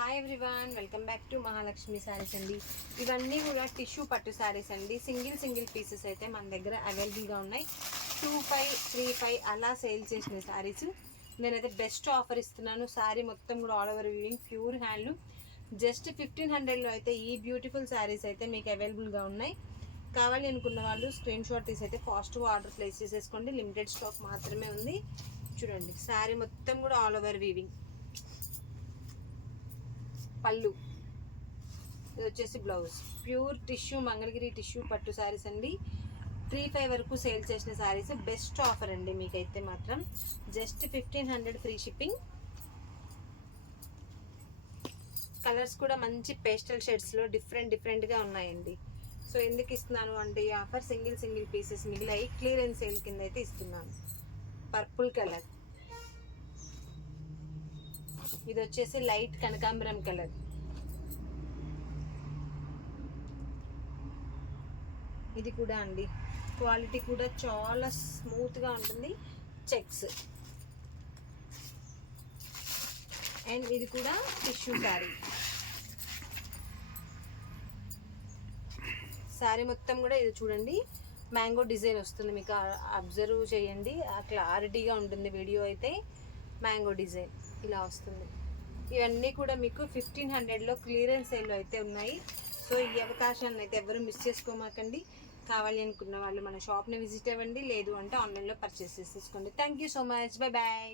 Hi everyone, welcome back to Mahalakshmi saris అండి. ఇవన్నీ కూడా టిష్యూ పట్టు శారీస్ అండి. సింగిల్ పీసెస్ అయితే మన దగ్గర అవైలబుల్గా ఉన్నాయి. 2,500, 3,500 అలా సేల్ చేసిన శారీస్ నేనైతే బెస్ట్ ఆఫర్ ఇస్తున్నాను. శారీ మొత్తం కూడా all over weaving, pure handloom. Just 1,500లో అయితే ఈ బ్యూటిఫుల్ శారీస్ అయితే మీకు అవైలబుల్గా ఉన్నాయి. కావాలి అనుకున్న వాళ్ళు స్క్రీన్ షాట్ తీసి అయితే ఫాస్ట్గా ఆర్డర్ ప్లేస్ చేసేసుకోండి. లిమిటెడ్ స్టాక్ మాత్రమే ఉంది. చూడండి, శారీ మొత్తం కూడా ఆల్ ఓవర్ వీవింగ్. పళ్ళు, ఇది వచ్చేసి blouse. Pure tissue Mangalagiri tissue పట్టు శారీస్ అండి. 3,500 వరకు సేల్ చేసిన శారీస్. బెస్ట్ ఆఫర్ అండి మీకైతే మాత్రం. Just 1,500 free shipping. కలర్స్ కూడా మంచి పేస్టల్ షేడ్స్లో డిఫరెంట్గా ఉన్నాయండి. సో ఎందుకు ఇస్తున్నాను అంటే ఈ ఆఫర్ సింగిల్ పీసెస్ మిగిలాయి, క్లియరెన్స్ సేల్ కింద అయితే ఇస్తున్నాను. పర్పుల్ కలర్, ఇది వచ్చేసి లైట్ కనకాంబరం కలర్, ఇది కూడా అండి క్వాలిటీ కూడా చాలా స్మూత్గా ఉంటుంది. చెక్స్, అండ్ ఇది కూడా టిష్యూ శారీ. శారీ మొత్తం కూడా ఇది చూడండి, మ్యాంగో డిజైన్ వస్తుంది. మీకు అబ్జర్వ్ చేయండి, క్లారిటీగా ఉంటుంది వీడియో అయితే. మ్యాంగో డిజైన్ ఇలా వస్తుంది. ఇవన్నీ కూడా మీకు 1,500లో క్లియరెన్స్ సేల్లో అయితే ఉన్నాయి. సో ఈ అవకాశాన్ని అయితే ఎవరు మిస్ చేసుకోమాకండి. కావాలి అనుకున్న వాళ్ళు మన షాప్ని విజిట్ అవ్వండి, లేదు అంటే ఆన్లైన్లో పర్చేస్ చేసేసుకోండి. Thank you so much, bye bye.